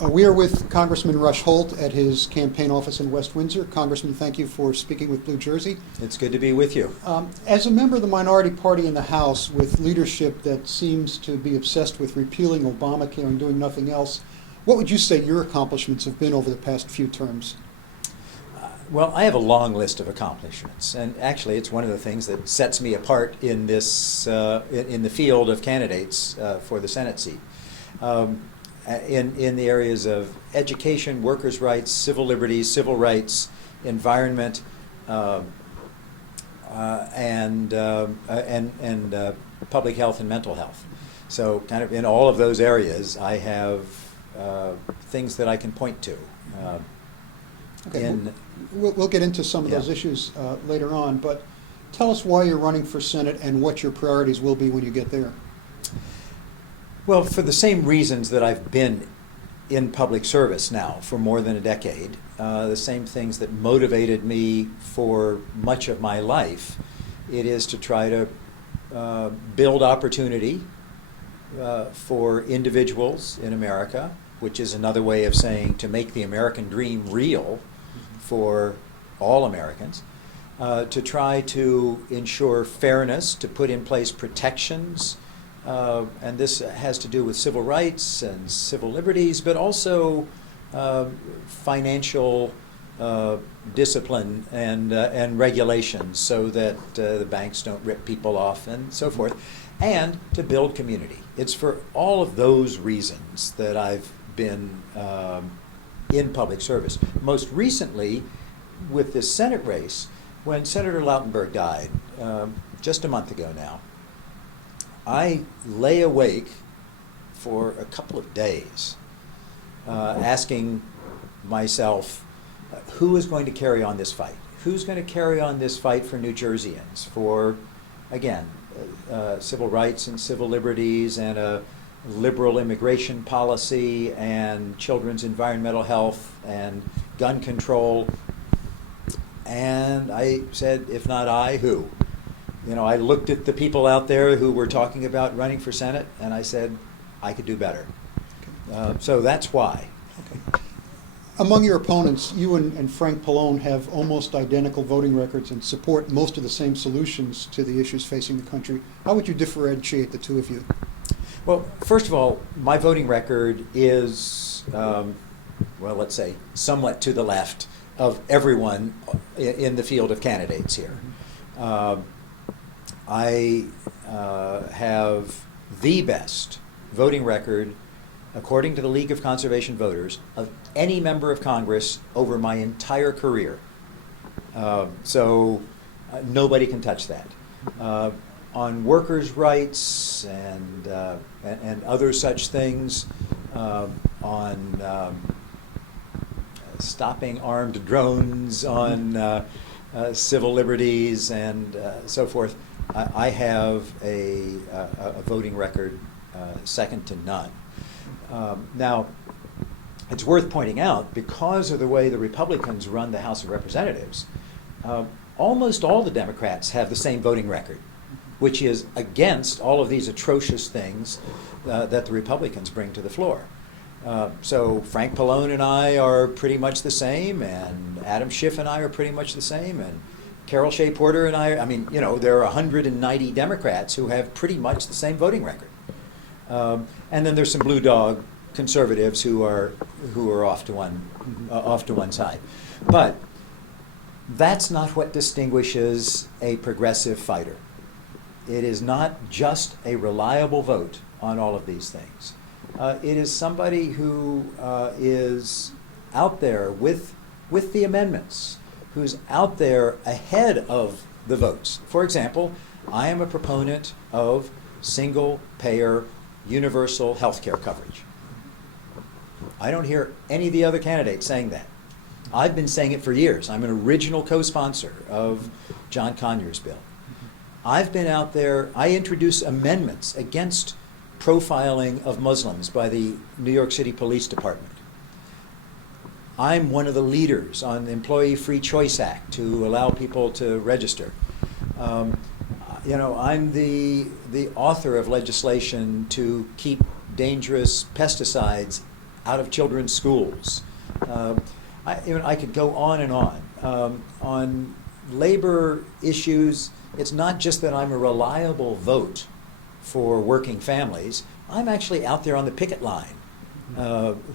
We are with Congressman Rush Holt at his campaign office in West Windsor. Congressman, thank you for speaking with Blue Jersey. It's good to be with you. As a member of the minority party in the House with leadership that seems to be obsessed with repealing Obamacare and doing nothing else, what would you say your accomplishments have been over the past few terms? Well, I have a long list of accomplishments, and actually it's one of the things that sets me apart in this, in the field of candidates for the Senate seat. In the areas of education, workers' rights, civil liberties, civil rights, environment, and public health and mental health. So kind of in all of those areas, I have things that I can point to. Okay, we'll get into some of those issues later on, but tell us why you're running for Senate and what your priorities will be when you get there. Well, for the same reasons that I've been in public service now for more than a decade, the same things that motivated me for much of my life, it is to try to build opportunity for individuals in America, which is another way of saying to make the American dream real for all Americans, to try to ensure fairness, to put in place protections. And this has to do with civil rights and civil liberties, but also financial discipline and regulations so that the banks don't rip people off and so forth, and to build community. It's for all of those reasons that I've been in public service. Most recently, with this Senate race, when Senator Lautenberg died just a month ago now, I lay awake for a couple of days asking myself, who is going to carry on this fight? Who's going to carry on this fight for New Jerseyans, for, again, civil rights and civil liberties and a liberal immigration policy and children's environmental health and gun control? And I said, if not I, who? You know, I looked at the people out there who were talking about running for Senate, and I said, I could do better. So that's why. Okay. Among your opponents, you and Frank Pallone have almost identical voting records and support most of the same solutions to the issues facing the country. How would you differentiate the two of you? Well, first of all, my voting record is, well, let's say, somewhat to the left of everyone in the field of candidates here. I have the best voting record, according to the League of Conservation Voters, of any member of Congress over my entire career. So nobody can touch that. On workers' rights and other such things, on stopping armed drones, on civil liberties and so forth, I have a voting record second to none. Now, it's worth pointing out, because of the way the Republicans run the House of Representatives, almost all the Democrats have the same voting record, which is against all of these atrocious things that the Republicans bring to the floor. So Frank Pallone and I are pretty much the same, and Adam Schiff and I are pretty much the same, and Carol Shea Porter and I mean, you know, there are 190 Democrats who have pretty much the same voting record. And then there's some blue dog conservatives who are off to one side. But that's not what distinguishes a progressive fighter. It is not just a reliable vote on all of these things. It is somebody who is out there with the amendments, who's out there ahead of the votes. For example, I am a proponent of single-payer universal health care coverage. I don't hear any of the other candidates saying that. I've been saying it for years. I'm an original co-sponsor of John Conyers' bill. I've been out there, I introduced amendments against profiling of Muslims by the New York City Police Department. I'm one of the leaders on the Employee Free Choice Act to allow people to register. You know, I'm the author of legislation to keep dangerous pesticides out of children's schools. I could go on and on. On labor issues, it's not just that I'm a reliable vote for working families. I'm actually out there on the picket line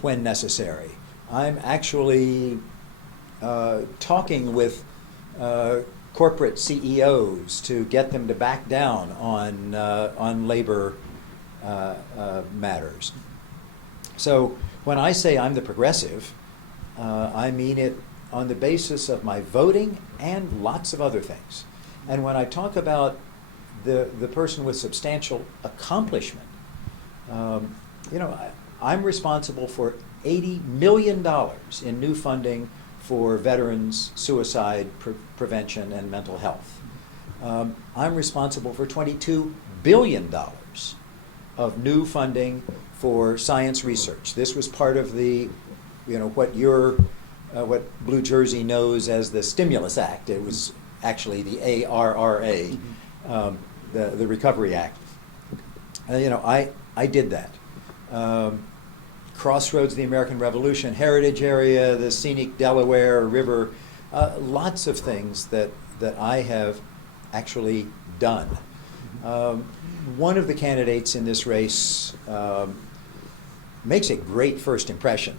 when necessary. I'm actually talking with corporate CEOs to get them to back down on labor matters. So when I say I'm the progressive, I mean it on the basis of my voting and lots of other things. And when I talk about the person with substantial accomplishment, I'm responsible for $80 million in new funding for veterans, suicide prevention, and mental health. I'm responsible for $22 billion of new funding for science research. This was part of the, what Blue Jersey knows as the Stimulus Act. It was actually the ARRA, the Recovery Act. I did that. Crossroads of the American Revolution, Heritage Area, the scenic Delaware River, lots of things that I have actually done. One of the candidates in this race makes a great first impression,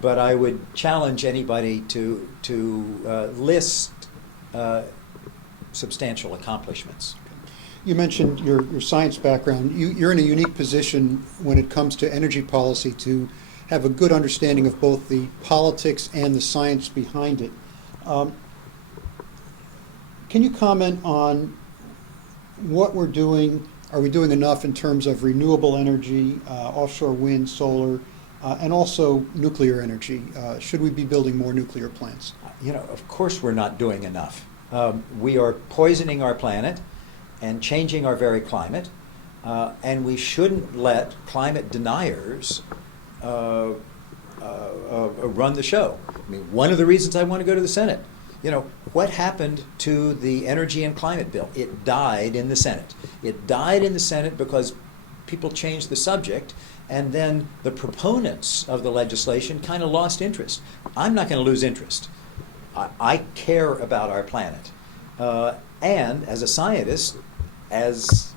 but I would challenge anybody to list substantial accomplishments. You mentioned your science background. You're in a unique position when it comes to energy policy to have a good understanding of both the politics and the science behind it. Can you comment on what we're doing? Are we doing enough in terms of renewable energy, offshore wind, solar, and also nuclear energy? Should we be building more nuclear plants? Of course we're not doing enough. We are poisoning our planet and changing our very climate, and we shouldn't let climate deniers run the show. I mean, one of the reasons I want to go to the Senate, what happened to the energy and climate bill? It died in the Senate. It died in the Senate because people changed the subject, and then the proponents of the legislation kind of lost interest. I'm not going to lose interest. I care about our planet. And as a scientist, as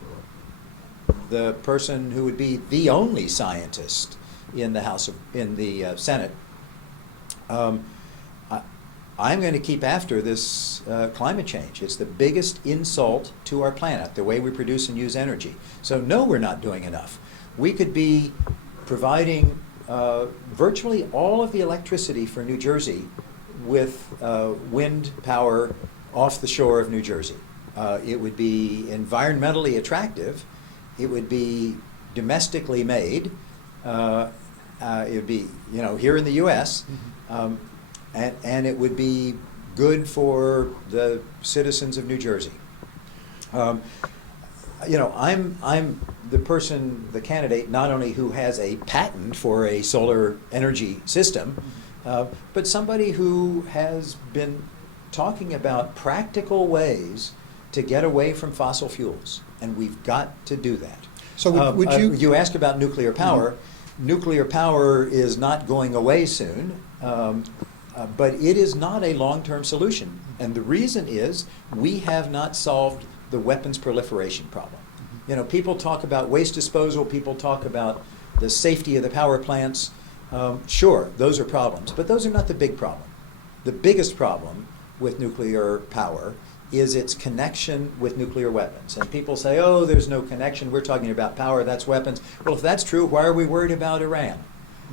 the person who would be the only scientist in the Senate, I'm going to keep after this climate change. It's the biggest insult to our planet, the way we produce and use energy. So no, we're not doing enough. We could be providing virtually all of the electricity for New Jersey with wind power off the shore of New Jersey. It would be environmentally attractive. It would be domestically made. It would be, here in the U.S., and it would be good for the citizens of New Jersey. I'm the candidate not only who has a patent for a solar energy system, but somebody who has been talking about practical ways to get away from fossil fuels, and we've got to do that. So would you... You asked about nuclear power. Mm-hmm. Nuclear power is not going away soon, but it is not a long-term solution. And the reason is we have not solved the weapons proliferation problem. Mm-hmm. People talk about waste disposal, people talk about the safety of the power plants. Sure, those are problems, but those are not the big problem. The biggest problem with nuclear power is its connection with nuclear weapons. And people say, oh, there's no connection, we're talking about power, that's weapons. Well, if that's true, why are we worried about Iran?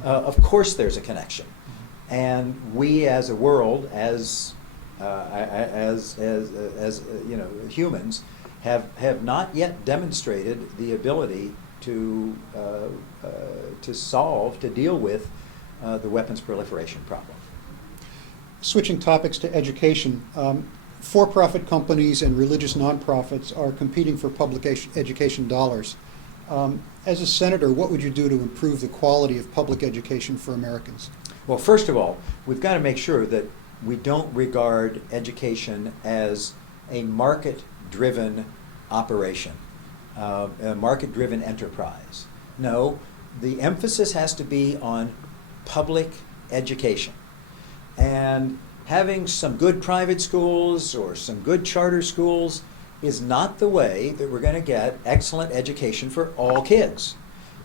Of course there's a connection. And we as a world, as humans, have not yet demonstrated the ability to deal with the weapons proliferation problem. Switching topics to education, for-profit companies and religious nonprofits are competing for public education dollars. As a senator, what would you do to improve the quality of public education for Americans? Well, first of all, we've got to make sure that we don't regard education as a market-driven operation, a market-driven enterprise. No, the emphasis has to be on public education. And having some good private schools or some good charter schools is not the way that we're going to get excellent education for all kids.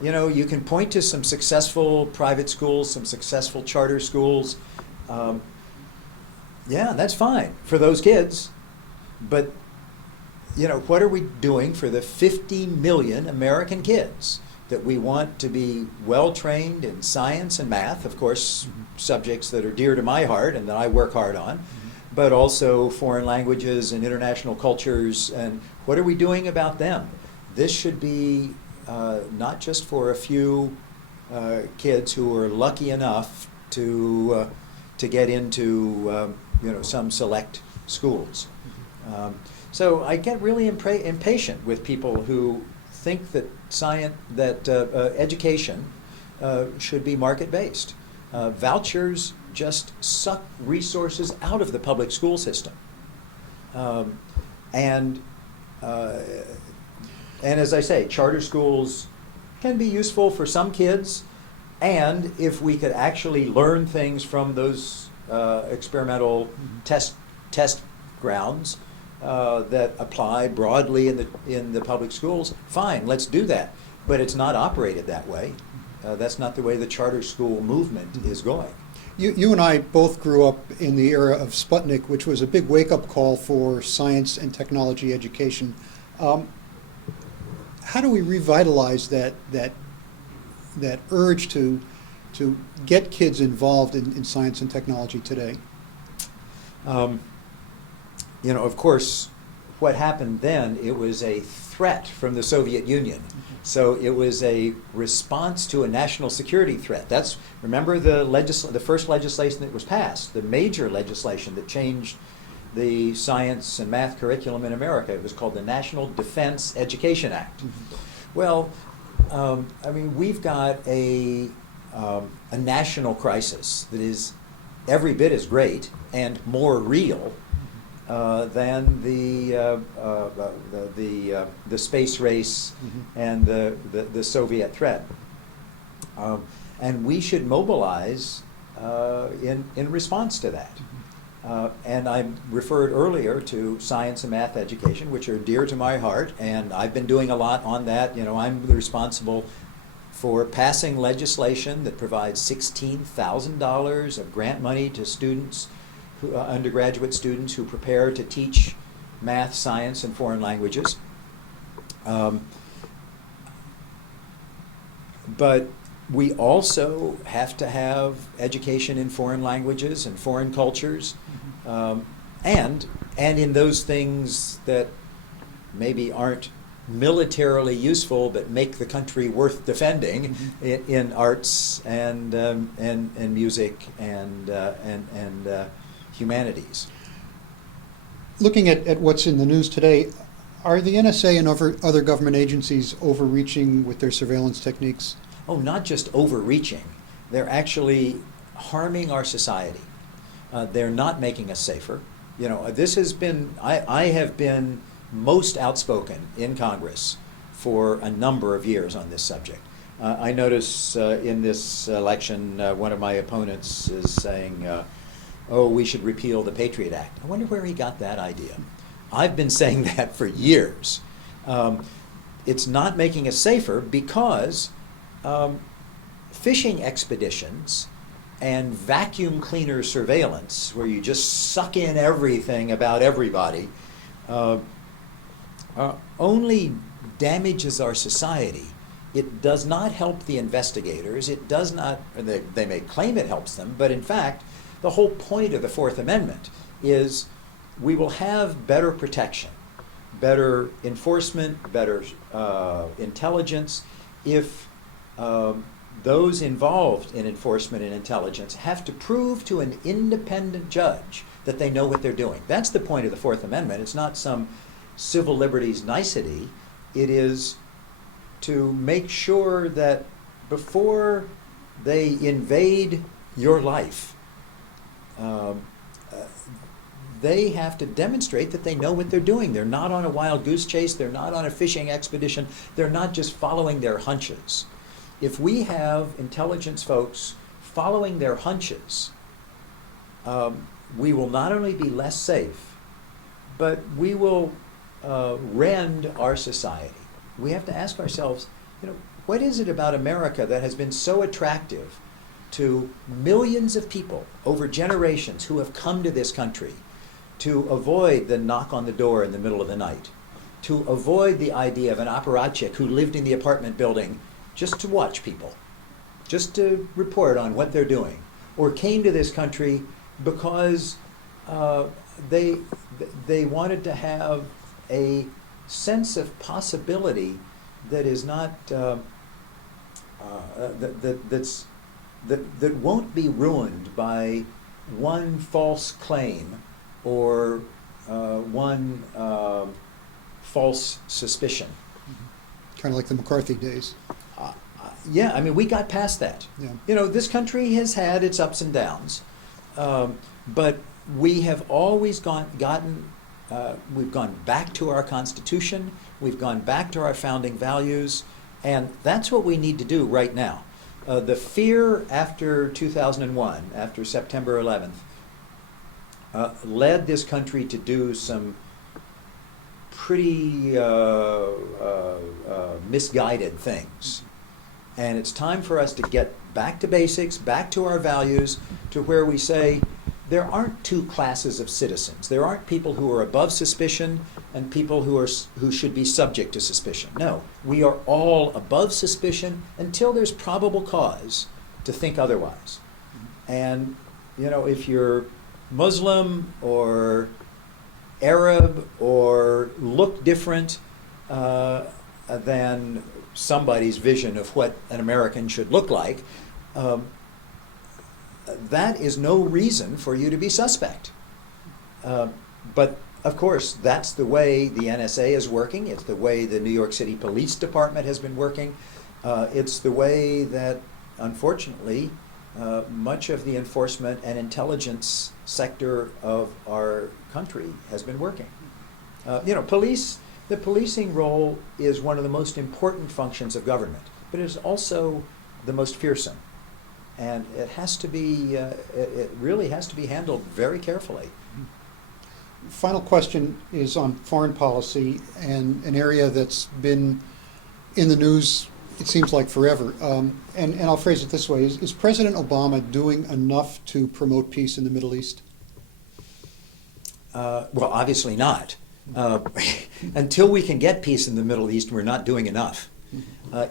You know, you can point to some successful private schools, some successful charter schools. Yeah, that's fine for those kids. But, you know, what are we doing for the 50 million American kids that we want to be well-trained in science and math, of course, subjects that are dear to my heart and that I work hard on, but also foreign languages and international cultures, and what are we doing about them? This should be not just for a few kids who are lucky enough to get into you know, some select schools. So I get really impatient with people who think that education should be market-based. Vouchers just suck resources out of the public school system. And as I say, charter schools can be useful for some kids, and if we could actually learn things from those experimental test grounds that apply broadly in the public schools, fine, let's do that. But it's not operated that way. That's not the way the charter school movement is going. You and I both grew up in the era of Sputnik, which was a big wake-up call for science and technology education. How do we revitalize that urge to get kids involved in science and technology today? You know, of course, what happened then, it was a threat from the Soviet Union. So it was a response to a national security threat. Remember the first legislation that was passed, the major legislation that changed the science and math curriculum in America. It was called the National Defense Education Act. Well, I mean, we've got a national crisis that is every bit as great and more real than the space race and the Soviet threat, and we should mobilize in response to that. And I referred earlier to science and math education, which are dear to my heart, and I've been doing a lot on that. You know, I'm responsible for passing legislation that provides $16,000 of grant money to students, undergraduate students who prepare to teach math, science, and foreign languages. But we also have to have education in foreign languages and foreign cultures, and in those things that maybe aren't militarily useful but make the country worth defending, in arts and music and humanities. Looking at what's in the news today, are the NSA and other government agencies overreaching with their surveillance techniques? Oh, not just overreaching. They're actually harming our society. They're not making us safer. You know, this has been, I have been most outspoken in Congress for a number of years on this subject. I notice in this election, one of my opponents is saying, oh, we should repeal the Patriot Act. I wonder where he got that idea. I've been saying that for years. It's not making us safer because fishing expeditions and vacuum cleaner surveillance, where you just suck in everything about everybody, only damages our society. It does not help the investigators. It does not, they may claim it helps them, but in fact, the whole point of the Fourth Amendment is we will have better protection, better enforcement, better intelligence if those involved in enforcement and intelligence have to prove to an independent judge that they know what they're doing. That's the point of the Fourth Amendment. It's not some civil liberties nicety. It is to make sure that before they invade your life, they have to demonstrate that they know what they're doing. They're not on a wild goose chase. They're not on a fishing expedition. They're not just following their hunches. if we have intelligence folks following their hunches, we will not only be less safe, but we will rend our society. We have to ask ourselves, what is it about America that has been so attractive to millions of people over generations who have come to this country to avoid the knock on the door in the middle of the night, to avoid the idea of an apparatchik who lived in the apartment building just to watch people, just to report on what they're doing, or came to this country because they wanted to have a sense of possibility that is not that won't be ruined by one false claim or one false suspicion. Kind of like the McCarthy days. Yeah, I mean, we got past that. Yeah. This country has had its ups and downs, but we have always we've gone back to our Constitution, we've gone back to our founding values, and that's what we need to do right now. The fear after 2001, after September 11th, led this country to do some pretty misguided things. And it's time for us to get back to basics, back to our values, to where we say there aren't two classes of citizens. There aren't people who are above suspicion and people who should be subject to suspicion. No, we are all above suspicion until there's probable cause to think otherwise. And if you're Muslim or Arab or look different than somebody's vision of what an American should look like, that is no reason for you to be suspect. But of course, that's the way the NSA is working. It's the way the New York City Police Department has been working. It's the way that, unfortunately, much of the enforcement and intelligence sector of our country has been working. The policing role is one of the most important functions of government, but it is also the most fearsome. And it has to be, it really has to be handled very carefully. Final question is on foreign policy and an area that's been in the news, it seems like forever. And I'll phrase it this way. Is President Obama doing enough to promote peace in the Middle East? Well, obviously not. Until we can get peace in the Middle East, we're not doing enough.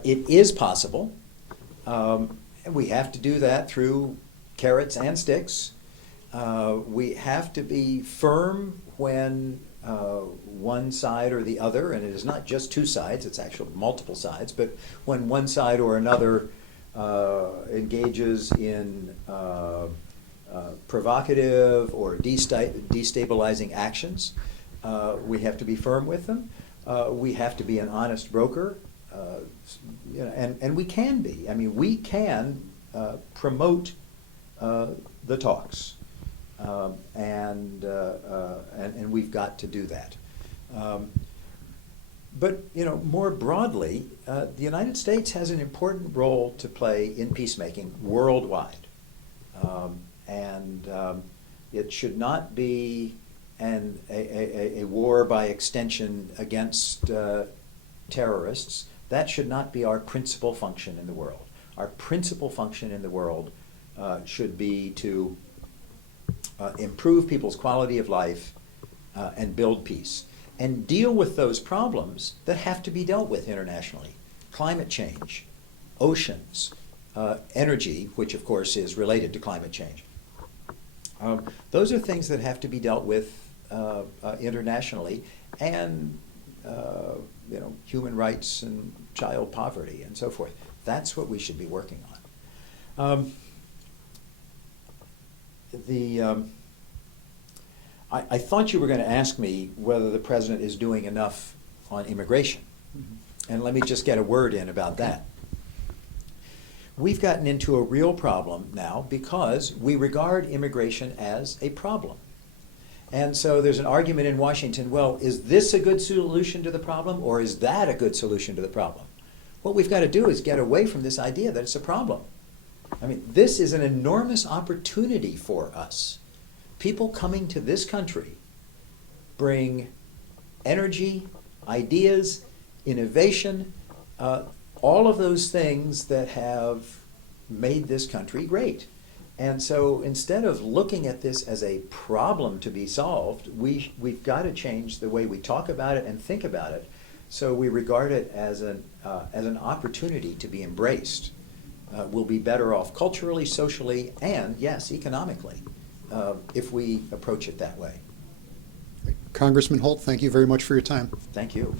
It is possible. And we have to do that through carrots and sticks. We have to be firm when one side or the other, and it is not just two sides, it's actually multiple sides, but when one side or another engages in provocative or destabilizing actions, we have to be firm with them. We have to be an honest broker. And we can be. I mean, we can promote the talks, and we've got to do that. But more broadly, the United States has an important role to play in peacemaking worldwide, and it should not be a war by extension against terrorists. That should not be our principal function in the world. Our principal function in the world should be to improve people's quality of life and build peace and deal with those problems that have to be dealt with internationally. Climate change, oceans, energy, which of course is related to climate change. Those are things that have to be dealt with internationally, and human rights and child poverty and so forth. That's what we should be working on. I thought you were going to ask me whether the president is doing enough on immigration. Mm-hmm. And let me just get a word in about that. We've gotten into a real problem now because we regard immigration as a problem. And so there's an argument in Washington, well, is this a good solution to the problem or is that a good solution to the problem? what we've got to do is get away from this idea that it's a problem. I mean, this is an enormous opportunity for us. People coming to this country bring energy, ideas, innovation, all of those things that have made this country great. And so instead of looking at this as a problem to be solved, we've got to change the way we talk about it and think about it, so we regard it as an opportunity to be embraced. We'll be better off culturally, socially, and yes, economically, if we approach it that way. Congressman Holt, thank you very much for your time. Thank you.